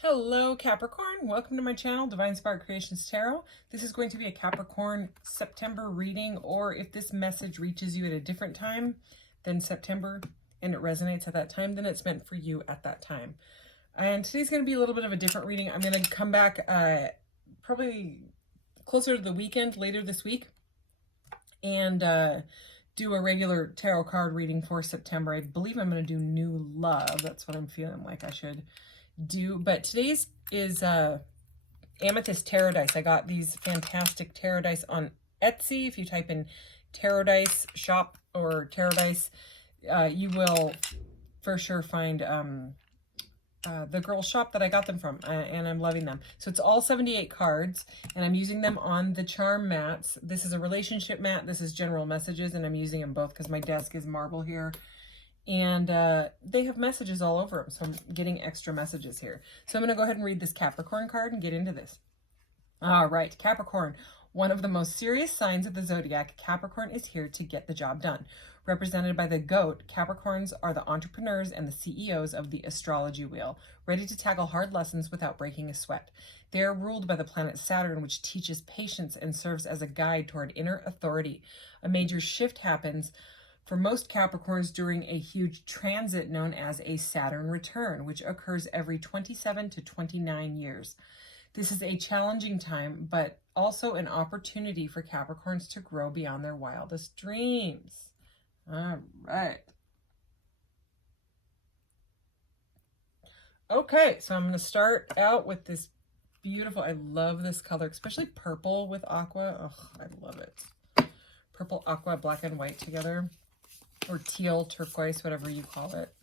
Hello Capricorn, welcome to my channel, Divine Spark Creations Tarot. This is going to be a Capricorn September reading, or if this message reaches you at a different time than September and it resonates at that time, then it's meant for you at that time. And today's going to be a little bit of a different reading. I'm going to come back probably closer to the weekend, later this week, and do a regular tarot card reading for September. I believe I'm going to do New Love. That's what I'm feeling like I should do. But today's is Amethyst Tarot Dice. I got these fantastic tarot dice on Etsy. If you type in tarot dice shop or tarot dice, you will for sure find the girl shop that I got them from, and I'm loving them. So it's all 78 cards, and I'm using them on the charm mats. This is a relationship mat, this is general messages, and I'm using them both because my desk is marble here. And they have messages all over them, so I'm getting extra messages here. So I'm going to go ahead and read this Capricorn card and get into this. All right, Capricorn, one of the most serious signs of the zodiac, Capricorn is here to get the job done. Represented by the goat, Capricorns are the entrepreneurs and the CEOs of the astrology wheel, ready to tackle hard lessons without breaking a sweat. They are ruled by the planet Saturn, which teaches patience and serves as a guide toward inner authority. A major shift happens for most Capricorns during a huge transit known as a Saturn return, which occurs every 27 to 29 years. This is a challenging time, but also an opportunity for Capricorns to grow beyond their wildest dreams. All right. Okay, so I'm going to start out with this beautiful, I love this color, especially purple with aqua. Oh, I love it. Purple, aqua, black and white together. Or teal, turquoise, whatever you call it.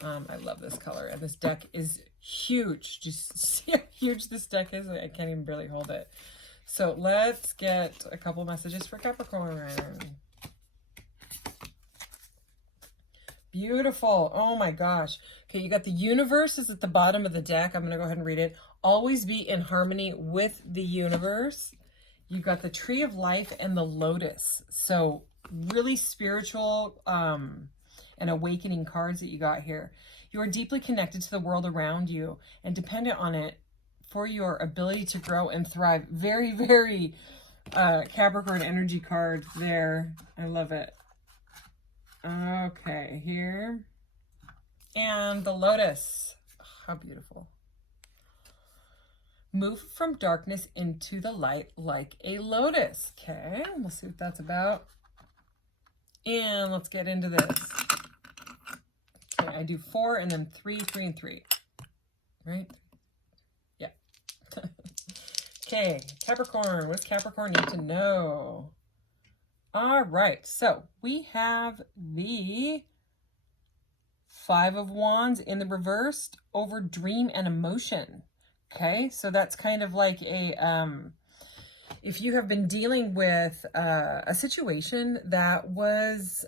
I love this color. And this deck is huge. Just see how huge this deck is? I can't even barely hold it. So let's get a couple messages for Capricorn. Beautiful. Oh my gosh. Okay, you got the universe is at the bottom of the deck. I'm going to go ahead and read it. Always be in harmony with the universe. You got the tree of life and the lotus. So really spiritual and awakening cards that you got here. You are deeply connected to the world around you and dependent on it for your ability to grow and thrive. Very, very Capricorn energy card there. I love it. Okay, here. And the lotus. Oh, how beautiful. Move from darkness into the light like a lotus. Okay, we'll see what that's about. And let's get into this. Okay, I do 4 and then 3, 3 and 3. Right? Yeah. Okay, Capricorn. What does Capricorn need to know? All right, so we have the 5 of Wands in the reversed over dream and emotion. Okay, so that's kind of like a if you have been dealing with a situation that was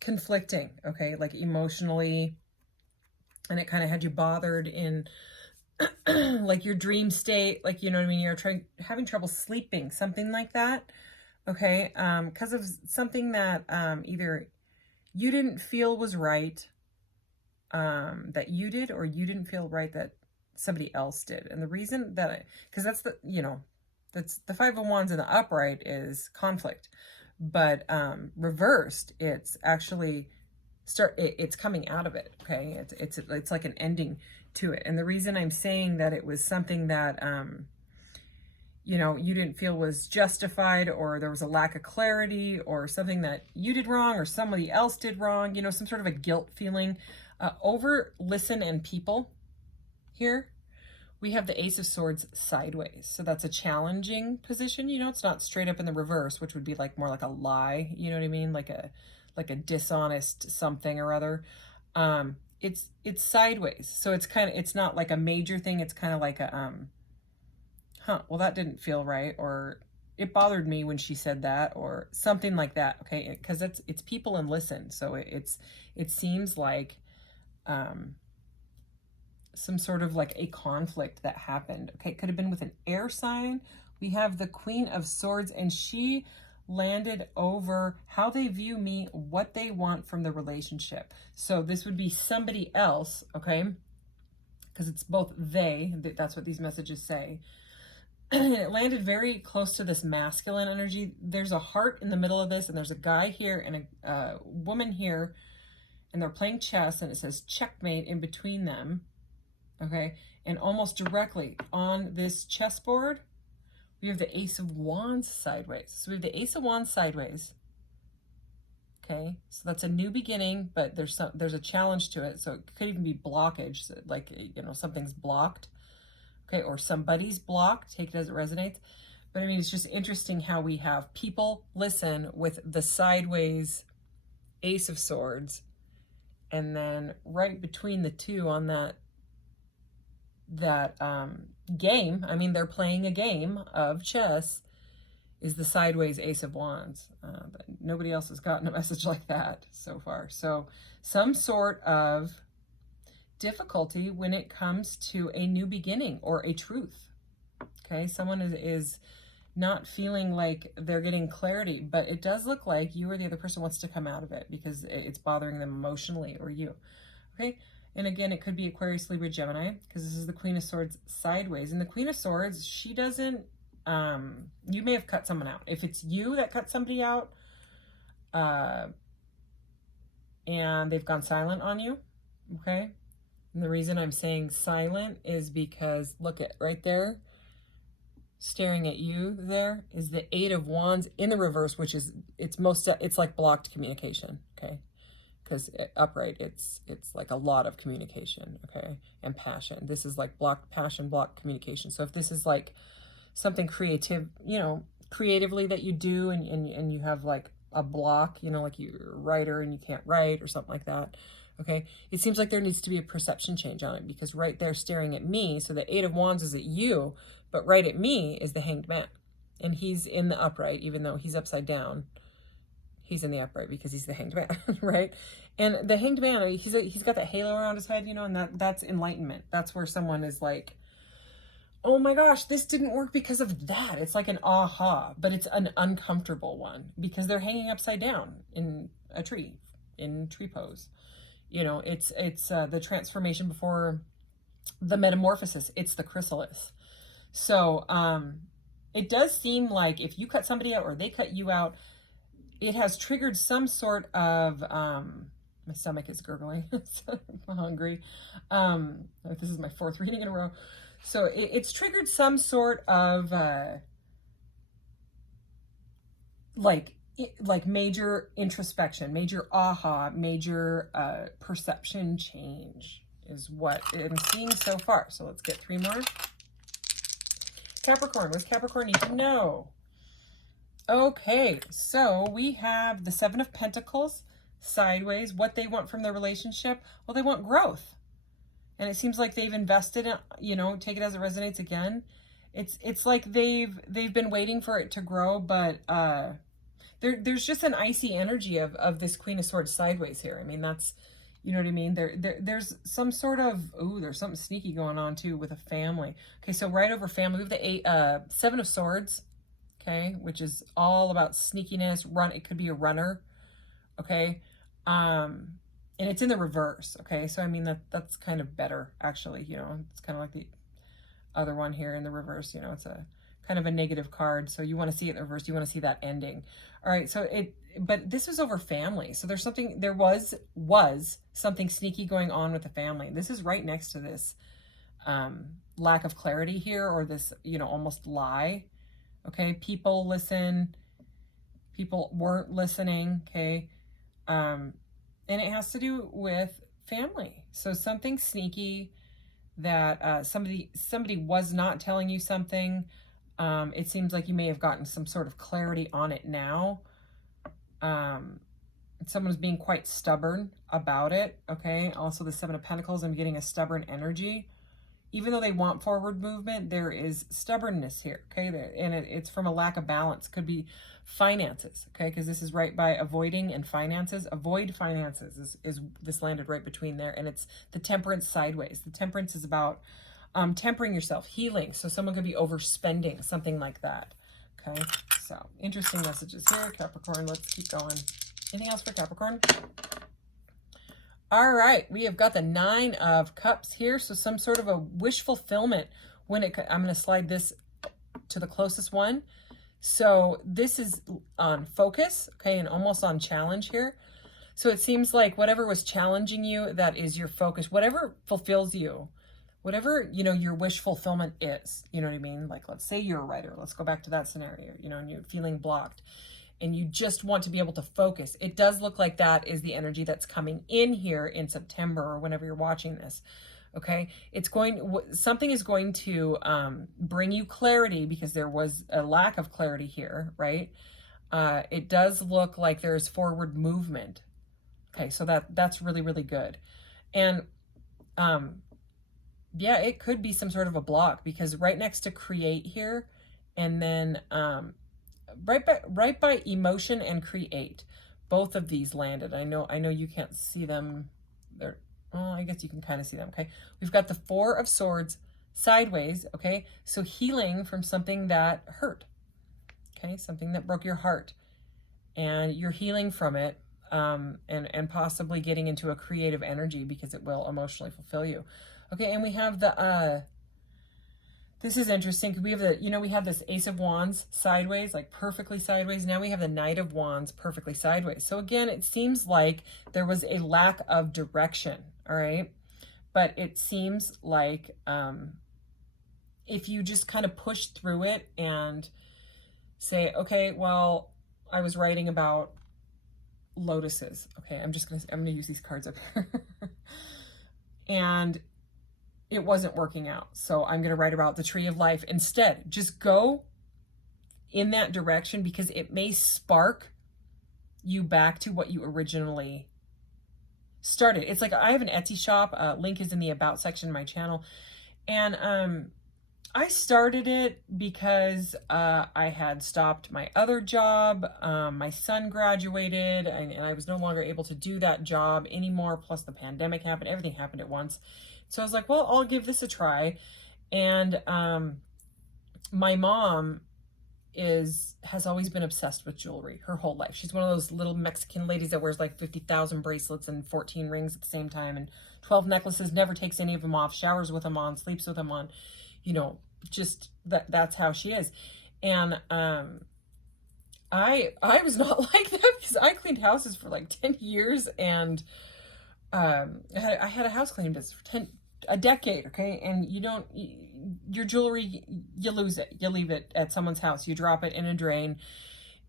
conflicting, okay, like emotionally, and it kind of had you bothered in like your dream state, like, you know what I mean, you're having trouble sleeping, something like that, okay, because of something that either you didn't feel was right, that you did, or you didn't feel right that somebody else did. And the reason that because that's the, you know, that's the 5 of Wands in the upright is conflict, but reversed, it's actually it's coming out of it. Okay, it's like an ending to it. And the reason I'm saying that it was something that you know, you didn't feel was justified, or there was a lack of clarity, or something that you did wrong or somebody else did wrong, you know, some sort of a guilt feeling over listen and people. Here we have the Ace of Swords sideways. So that's a challenging position. You know, it's not straight up in the reverse, which would be like more like a lie. You know what I mean? Like a dishonest something or other. It's sideways. So it's it's not like a major thing. It's kind of like a, well, that didn't feel right. Or it bothered me when she said that, or something like that. Okay. Cause it's people and listen. So it seems like, some sort of like a conflict that happened. Okay, it could have been with an air sign. We have the Queen of Swords, and she landed over how they view me, what they want from the relationship. So this would be somebody else, okay? because it's both they, that's what these messages say. It landed very close to this masculine energy. There's a heart in the middle of this, and there's a guy here and a woman here, and they're playing chess, and it says checkmate in between them, okay? And almost directly on this chessboard, we have the Ace of Wands sideways. So we have the Ace of Wands sideways, okay? So that's a new beginning, but there's a challenge to it, so it could even be blockage, so like, you know, something's blocked. Okay, or somebody's blocked, take it as it resonates. But I mean, it's just interesting how we have people listen with the sideways Ace of Swords, and then right between the two on that game, I mean, they're playing a game of chess, is the sideways Ace of Wands. But nobody else has gotten a message like that so far. So some sort of difficulty when it comes to a new beginning or a truth. Okay, someone is not feeling like they're getting clarity, but it does look like you or the other person wants to come out of it because it's bothering them emotionally, or you. Okay, and again, it could be Aquarius, Libra, Gemini, because this is the Queen of Swords sideways. And the Queen of Swords, she doesn't, you may have cut someone out. If it's you that cut somebody out, and they've gone silent on you, okay? And the reason I'm saying silent is because, look at right there, staring at you there is the Eight of Wands in the reverse, which is, it's like blocked communication, okay? Because upright, it's like a lot of communication, okay? And passion. This is like blocked passion, blocked communication. So if this is like something creative, you know, creatively that you do, and you have like a block, you know, like you're a writer and you can't write or something like that, okay, it seems like there needs to be a perception change on it, because right there staring at me, so the Eight of Wands is at you, but right at me is the Hanged Man. And he's in the upright, even though he's upside down. He's in the upright because he's the Hanged Man, right? And the Hanged Man, he's got that halo around his head, you know, and that's enlightenment. That's where someone is like, oh my gosh, this didn't work because of that. It's like an aha, but it's an uncomfortable one because they're hanging upside down in a tree, in tree pose. You know, it's the transformation before the metamorphosis. It's the chrysalis. So it does seem like if you cut somebody out or they cut you out, it has triggered some sort of, my stomach is gurgling, I'm hungry. This is my 4th reading in a row. So it's triggered some sort of like major introspection, major aha, major perception change is what I'm seeing so far. So let's get 3 more. Capricorn, what's Capricorn need to know? Okay, so we have the 7 of Pentacles sideways. What they want from their relationship? Well, they want growth. And it seems like they've invested in, you know, take it as it resonates again. It's like they've been waiting for it to grow, but there's just an icy energy of this Queen of Swords sideways here. I mean, that's, you know what I mean? There's some sort of, there's something sneaky going on too with a family. Okay, so right over family, we have the 7 of Swords, okay, which is all about sneakiness, it could be a runner, okay? And it's in the reverse, okay? So, I mean, that's kind of better, actually, you know? It's kind of like the other one here in the reverse, you know? It's a kind of a negative card, so you want to see it in the reverse. You want to see that ending. All right, so but this is over family. So there was something sneaky going on with the family. This is right next to this lack of clarity here, or this, you know, almost lie, okay? People listen, people weren't listening, okay? And it has to do with family. So something sneaky that somebody was not telling you something. It seems like you may have gotten some sort of clarity on it now. Someone's being quite stubborn about it, okay? Also the 7 of Pentacles, I'm getting a stubborn energy. Even though they want forward movement, there is stubbornness here, okay? And it's from a lack of balance. Could be finances, okay? Because this is right by avoiding and finances. Avoid finances is this landed right between there. And it's the Temperance sideways. The Temperance is about tempering yourself, healing. So someone could be overspending, something like that, okay? So interesting messages here, Capricorn. Let's keep going. Anything else for Capricorn? All right, we have got the 9 of Cups here. So some sort of a wish fulfillment when I'm going to slide this to the closest one. So this is on focus, okay, and almost on challenge here. So it seems like whatever was challenging you, that is your focus. Whatever fulfills you, whatever, you know, your wish fulfillment is, you know what I mean? Like, let's say you're a writer. Let's go back to that scenario, you know, and you're feeling blocked and you just want to be able to focus. It does look like that is the energy that's coming in here in September or whenever you're watching this. Okay, something is going to bring you clarity because there was a lack of clarity here, right? It does look like there's forward movement. Okay, so that's really, really good. And yeah, it could be some sort of a block because right next to create here, and then right by emotion and create, both of these landed. I know you can't see them. They're, well, I guess you can kind of see them, okay? We've got the 4 of Swords sideways, okay? So healing from something that hurt, okay? Something that broke your heart. And you're healing from it, and possibly getting into a creative energy because it will emotionally fulfill you. Okay, and we have the, this is interesting because we have the, you know, we have this Ace of Wands sideways, like perfectly sideways. Now we have the Knight of Wands perfectly sideways. So again, it seems like there was a lack of direction, all right? But it seems like if you just kind of push through it and say, okay, well, I was writing about lotuses. Okay, I'm gonna use these cards up here. And it wasn't working out. So I'm gonna write about the Tree of Life instead. Just go in that direction because it may spark you back to what you originally started. It's like I have an Etsy shop. Link is in the about section of my channel. And I started it because I had stopped my other job. My son graduated and I was no longer able to do that job anymore. Plus the pandemic happened. Everything happened at once. So I was like, well, I'll give this a try. And my mom has always been obsessed with jewelry her whole life. She's one of those little Mexican ladies that wears like 50,000 bracelets and 14 rings at the same time and 12 necklaces, never takes any of them off, showers with them on, sleeps with them on. You know, just that's how she is. And I was not like that because I cleaned houses for like 10 years and I had a house cleaning business for a decade, okay? And your jewelry, you lose it. You leave it at someone's house. You drop it in a drain.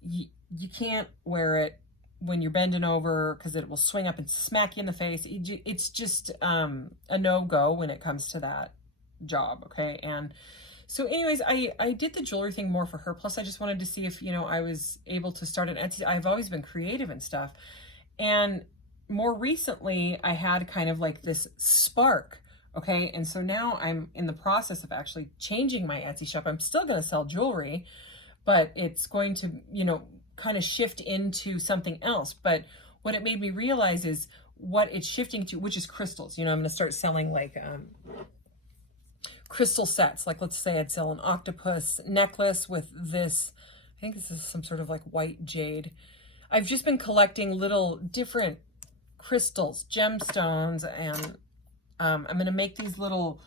You can't wear it when you're bending over because it will swing up and smack you in the face. It's just a no-go when it comes to that job, okay? And so anyways, I did the jewelry thing more for her. Plus I just wanted to see if, you know, I was able to start an Etsy. I've always been creative and stuff. And more recently I had kind of like this spark, okay? And so now I'm in the process of actually changing my Etsy shop. I'm still going to sell jewelry, but it's going to, you know, kind of shift into something else. But what it made me realize is what it's shifting to, which is crystals. You know, I'm going to start selling like crystal sets. Like let's say I'd sell an octopus necklace with this, I think this is some sort of like white jade. I've just been collecting little different crystals, gemstones, and I'm going to make these little,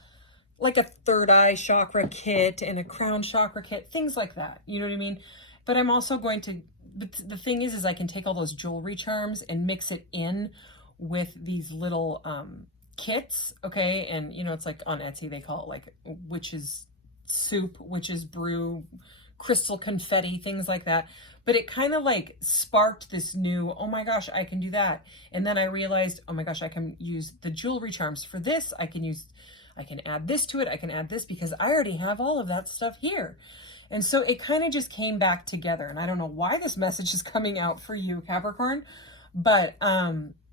like a third eye chakra kit and a crown chakra kit, things like that. You know what I mean? But I'm also going to, but the thing is I can take all those jewelry charms and mix it in with these little kits, okay? And, you know, it's like on Etsy, they call it like witch's soup, witch's brew, crystal confetti, things like that. But it kind of like sparked this new, oh my gosh, I can do that. And then I realized, oh my gosh, I can use the jewelry charms for this. I can add this to it. I can add this because I already have all of that stuff here. And so it kind of just came back together. And I don't know why this message is coming out for you, Capricorn, but,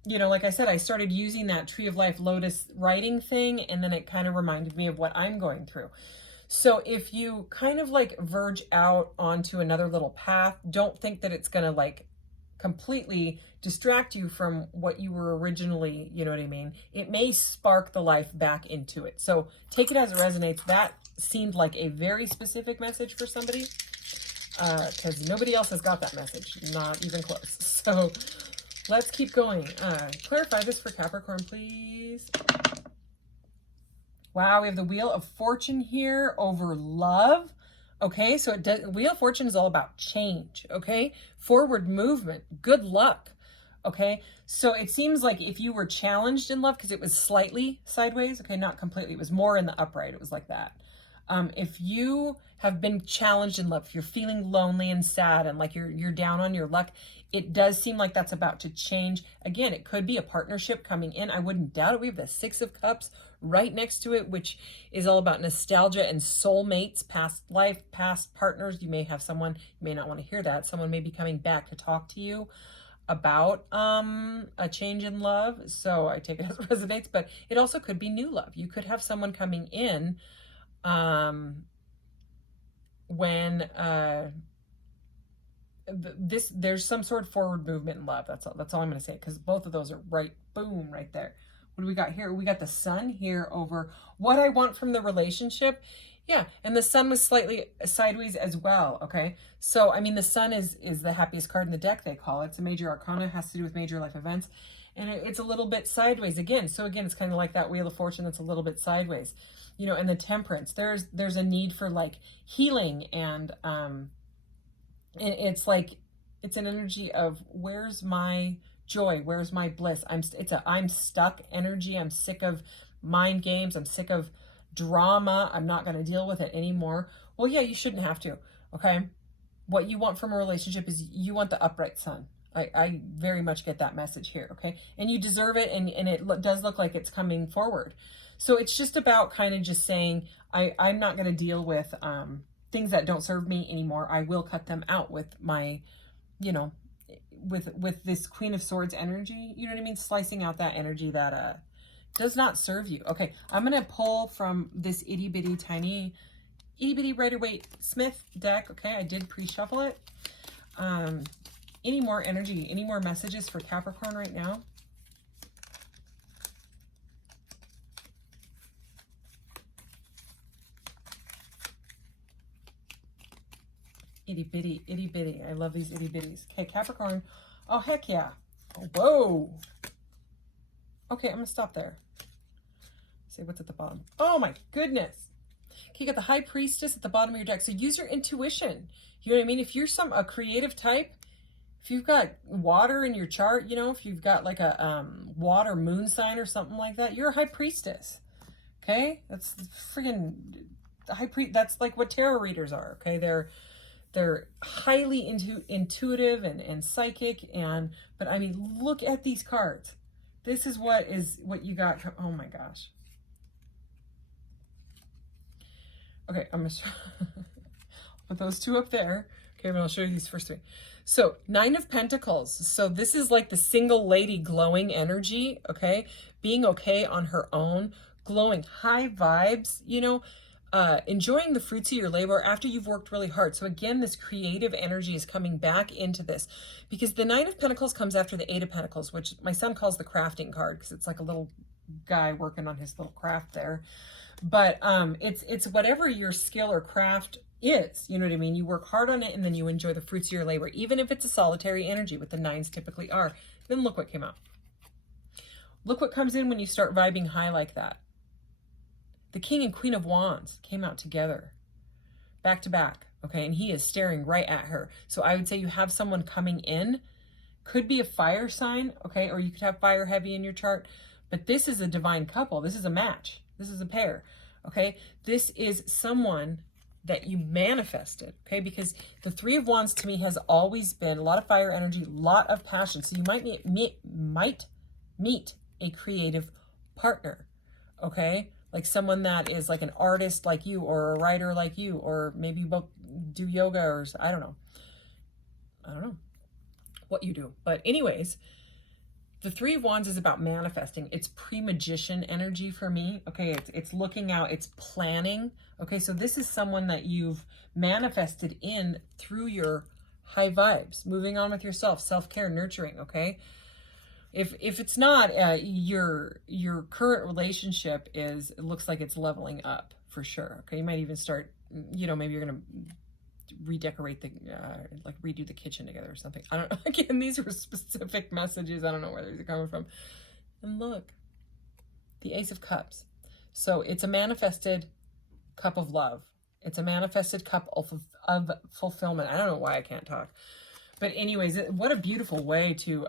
you know, like I said, I started using that Tree of Life Lotus writing thing, and then it kind of reminded me of what I'm going through. So if you kind of like verge out onto another little path, don't think that it's going to like completely distract you from what you were originally, you know what I mean? It may spark the life back into it. So take it as it resonates. That seemed like a very specific message for somebody because nobody else has got that message, not even close. So Let's keep going. Clarify this for Capricorn, please. Wow, we have the Wheel of Fortune here over love. Okay, so Wheel of Fortune is all about change, okay? Forward movement, good luck, okay? So it seems like if you were challenged in love, because it was slightly sideways, okay, not completely, it was more in the upright, it was like that. If you have been challenged in love, if you're feeling lonely and sad and like you're down on your luck, it does seem like that's about to change. Again, it could be a partnership coming in. I wouldn't doubt it. We have the Six of Cups right next to it, which is all about nostalgia and soulmates, past life, past partners. You may have someone, you may not want to hear that. Someone may be coming back to talk to you about a change in love. So I take it as it resonates, but it also could be new love. You could have someone coming in when there's some sort of forward movement in love. That's all I'm going to say, because both of those are right, boom, right there. What do we got here? We got the Sun here over what I want from the relationship. Yeah, and the Sun was slightly sideways as well, okay? So, I mean, the Sun is the happiest card in the deck, they call it. It's a major arcana, has to do with major life events. And it's a little bit sideways again. So again, it's kind of like that Wheel of Fortune that's a little bit sideways. You know, and the Temperance, there's a need for like healing, and it's like, it's an energy of where's my joy, where's my bliss. I'm stuck energy. I'm sick of mind games. I'm sick of drama. I'm not going to deal with it anymore. Well, yeah, you shouldn't have to. Okay, what you want from a relationship is you want the upright Sun. I very much get that message here. Okay, and you deserve it, and it does look like it's coming forward. So it's just about kind of just saying, I'm not going to deal with things that don't serve me anymore. I will cut them out with my, you know, with this Queen of Swords energy. You know what I mean? Slicing out that energy that does not serve you. Okay, I'm going to pull from this itty bitty tiny, itty bitty Rider-Waite Smith deck. Okay, I did pre-shuffle it. Any more energy, any more messages for Capricorn right now? Itty bitty, itty bitty. I love these itty bitties. Okay, Capricorn. Oh, heck yeah. Oh, whoa. Okay, I'm going to stop there. See what's at the bottom. Oh, my goodness. Okay, you got the High Priestess at the bottom of your deck. So use your intuition. You know what I mean? If you're a creative type, if you've got water in your chart, you know, if you've got like a water moon sign or something like that, you're a High Priestess. Okay? That's friggin' that's like what tarot readers are. Okay? They're highly intuitive and psychic, but I mean, look at these cards. This is what you got. Oh my gosh. Okay, I'm gonna put those two up there. Okay, and I'll show you these first three. So 9 of Pentacles. So this is like the single lady glowing energy. Okay, being okay on her own, glowing, high vibes. You know. Enjoying the fruits of your labor after you've worked really hard. So again, this creative energy is coming back into this, because the 9 of Pentacles comes after the 8 of Pentacles, which my son calls the crafting card, because it's like a little guy working on his little craft there. But it's whatever your skill or craft is, you know what I mean? You work hard on it, and then you enjoy the fruits of your labor, even if it's a solitary energy, what the 9s typically are. Then look what came out. Look what comes in when you start vibing high like that. The King and Queen of Wands came out together, back to back, okay? And he is staring right at her. So I would say you have someone coming in, could be a fire sign, okay? Or you could have fire heavy in your chart, but this is a divine couple. This is a match. This is a pair, okay? This is someone that you manifested, okay? Because the 3 of Wands to me has always been a lot of fire energy, a lot of passion. So you might meet a creative partner, okay? Like someone that is like an artist like you, or a writer like you, or maybe you both do yoga, or I don't know what you do. But anyways, the 3 of Wands is about manifesting. It's pre-magician energy for me. Okay, it's looking out, it's planning. Okay, so this is someone that you've manifested in through your high vibes, moving on with yourself, self-care, nurturing, okay? If it's not, your current relationship it looks like it's leveling up for sure. Okay, you might even start, you know, maybe you're gonna redecorate the, like redo the kitchen together or something. I don't know. Again, these are specific messages. I don't know where these are coming from. And look, the Ace of Cups. So it's a manifested cup of love. It's a manifested cup of fulfillment. I don't know why I can't talk. But anyways, what a beautiful way to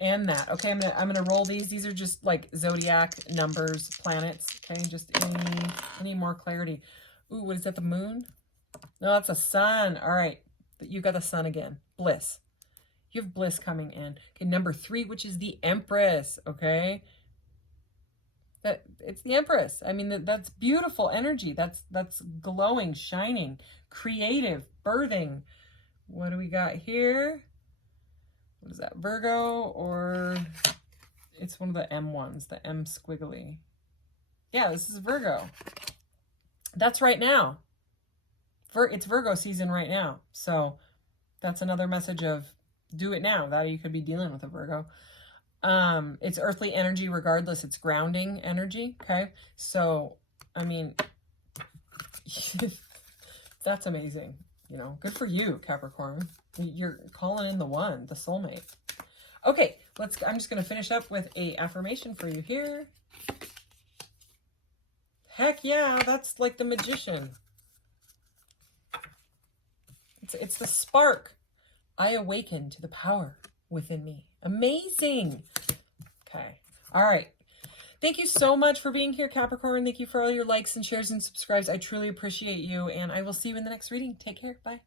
end that. Okay, I'm gonna roll these. These are just like zodiac numbers, planets. Okay, just any more clarity. Ooh, what is that? The moon? No, that's a sun. All right, but you got the sun again. Bliss. You have bliss coming in. Okay, number 3, which is the Empress. Okay. It's the Empress. I mean, that's beautiful energy. That's glowing, shining, creative, birthing. What do we got here? What is that? Virgo, or it's one of the M ones, the M squiggly. Yeah, this is Virgo. That's right now. It's Virgo season right now. So that's another message of do it now. That you could be dealing with a Virgo. It's earthly energy regardless. It's grounding energy. Okay. So, I mean, that's amazing. You know, good for you, Capricorn. You're calling in the one, the soulmate. Okay. I'm just going to finish up with a affirmation for you here. Heck yeah. That's like the Magician. It's the spark. I awaken to the power within me. Amazing. Okay. All right. Thank you so much for being here, Capricorn. Thank you for all your likes and shares and subscribes. I truly appreciate you, and I will see you in the next reading. Take care. Bye.